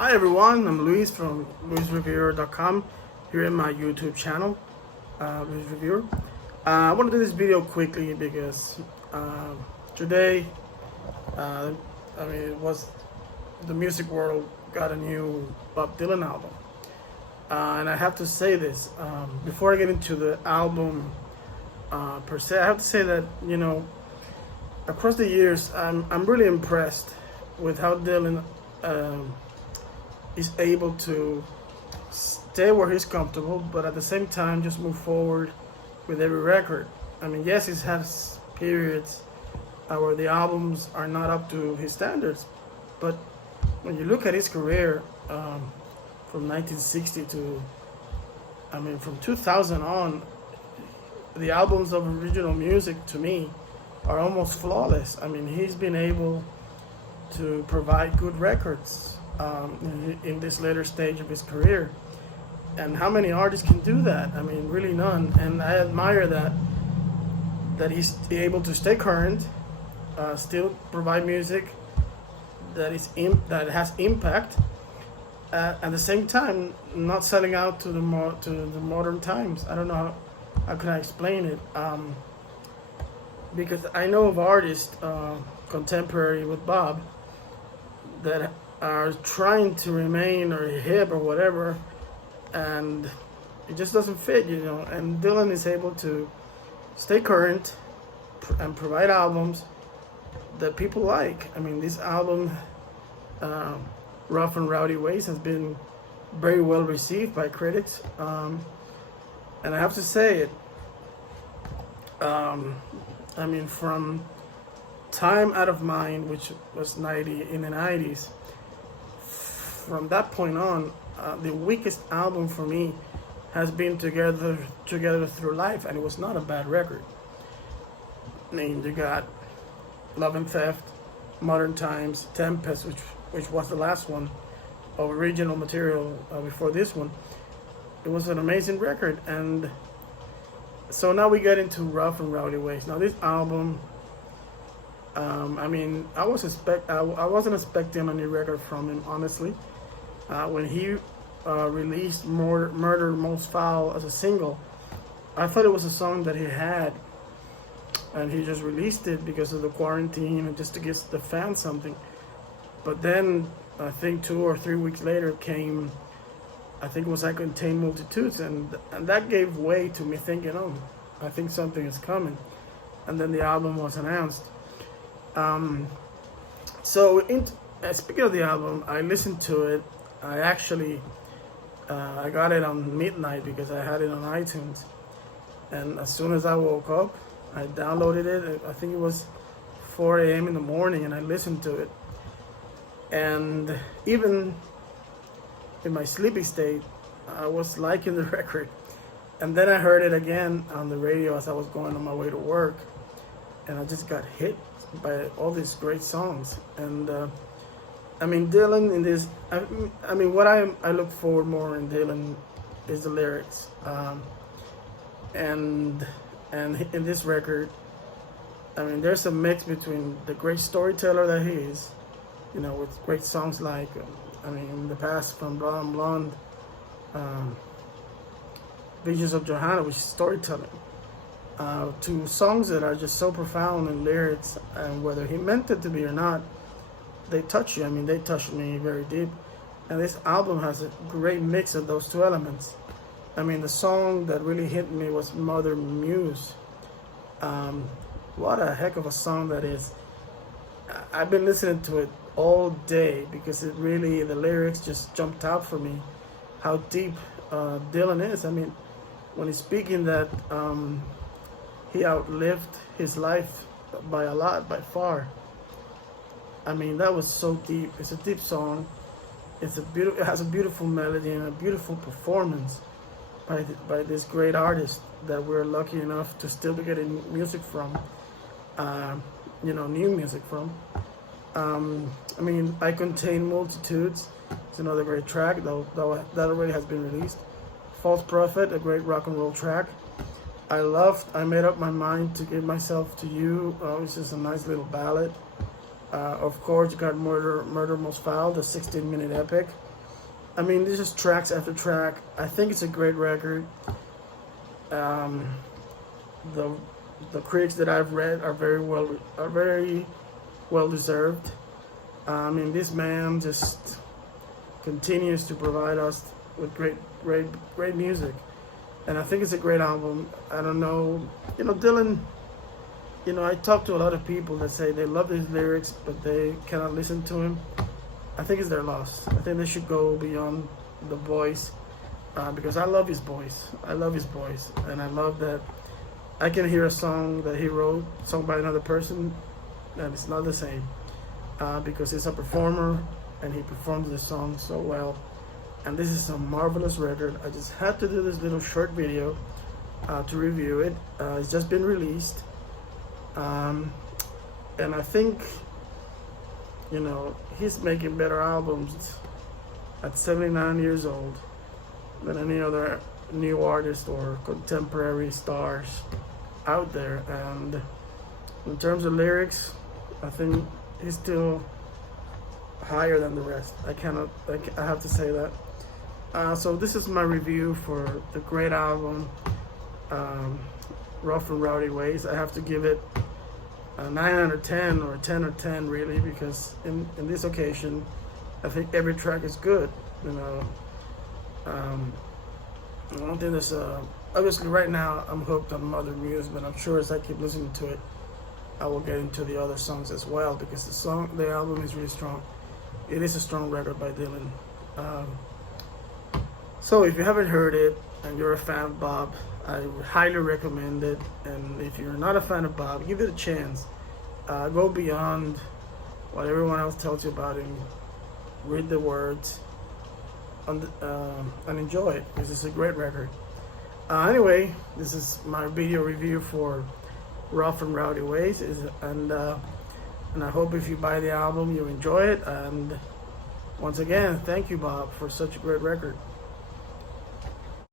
Hi everyone, I'm Luis from luisreviewer.com here in my YouTube channel, Luis Reviewer. I want to do this video quickly because today, it was the music world got a new Bob Dylan album. And I have to say this, before I get into the album per se, I have to say that, across the years, I'm really impressed with how Dylan is able to stay where he's comfortable, but at the same time just move forward with every record. I mean, yes, he has periods where the albums are not up to his standards, but when you look at his career from 1960 to, from 2000 on, the albums of original music to me are almost flawless. I mean, he's been able to provide good records in this later stage of his career. And how many artists can do that? I mean, really none. And I admire that he's able to stay current, still provide music that has impact, at the same time not selling out to the modern times. I don't know how can I explain it, because I know of artists contemporary with Bob that are trying to remain or hip or whatever, and it just doesn't fit, and Dylan is able to stay current and provide albums that people like. I mean, this album, Rough and Rowdy Ways, has been very well received by critics, and I have to say it, from Time Out of Mind, which was in the 90s, from that point on, the weakest album for me has been Together Through Life, and it was not a bad record. I mean, you got Love and Theft, Modern Times, Tempest, which was the last one of original material before this one. It was an amazing record, and so now we get into Rough and Rowdy Ways. Now this album, I wasn't expecting any record from him, honestly. When he released Murder Most Foul as a single, I thought it was a song that he had, and he just released it because of the quarantine and just to give the fans something. But then I think 2 or 3 weeks later came, I think it was I Contain Multitudes, and that gave way to me thinking, oh, I think something is coming. And then the album was announced. Speaking of the album, I listened to it. I actually I got it on midnight because I had it on iTunes, and as soon as I woke up, I downloaded it. I think it was 4 a.m. in the morning, and I listened to it. And even in my sleepy state, I was liking the record. And then I heard it again on the radio as I was going on my way to work, and I just got hit by all these great songs. And Dylan in this, what I look forward more in Dylan is the lyrics, and in this record, there's a mix between the great storyteller that he is, with great songs like, in the past, from Blonde Blonde, Visions of Johanna, which is storytelling, to songs that are just so profound in lyrics, and whether he meant it to be or not, they touch you. They touched me very deep. And this album has a great mix of those two elements. The song that really hit me was Mother Muse. What a heck of a song that is. I've been listening to it all day because the lyrics just jumped out for me. How deep Dylan is. When he's speaking that he outlived his life by a lot, by far. That was so deep. It's a deep song. It has a beautiful melody and a beautiful performance by this great artist that we're lucky enough to still be getting music from, new music from. I Contain Multitudes. It's another great track, though that already has been released. False Prophet, a great rock and roll track. I Made Up My Mind to Give Myself to You, which is a nice little ballad. Of course, you got Murder Most Foul, the 16-minute epic. I mean, this is tracks after track. I think it's a great record. Um, the the critics that I've read are very well deserved. I mean, this man just continues to provide us with great music, and I think it's a great album. I don't know, Dylan. I talk to a lot of people that say they love his lyrics, but they cannot listen to him. I think it's their loss. I think they should go beyond the voice, because I love his voice. I love his voice, and I love that I can hear a song that he wrote, sung by another person, and it's not the same, because he's a performer and he performs the song so well. And this is a marvelous record. I just had to do this little short video to review it. It's just been released, and I think he's making better albums at 79 years old than any other new artist or contemporary stars out there. And in terms of lyrics, I think he's still higher than the rest. I have to say that. So this is my review for the great album, Rough and Rowdy Ways. I have to give it a 9 out of 10, or a 10 out of 10 really, because in this occasion, I think every track is good. I don't think there's obviously right now I'm hooked on Mother Muse, but I'm sure as I keep listening to it, I will get into the other songs as well, because the album is really strong. It is a strong record by Dylan. So if you haven't heard it and you're a fan of Bob, I highly recommend it. And if you're not a fan of Bob, give it a chance. Go beyond what everyone else tells you about him. Read the words and enjoy it, because it's a great record. Anyway, this is my video review for Rough and Rowdy Ways, and I hope if you buy the album, you enjoy it. And once again, thank you, Bob, for such a great record.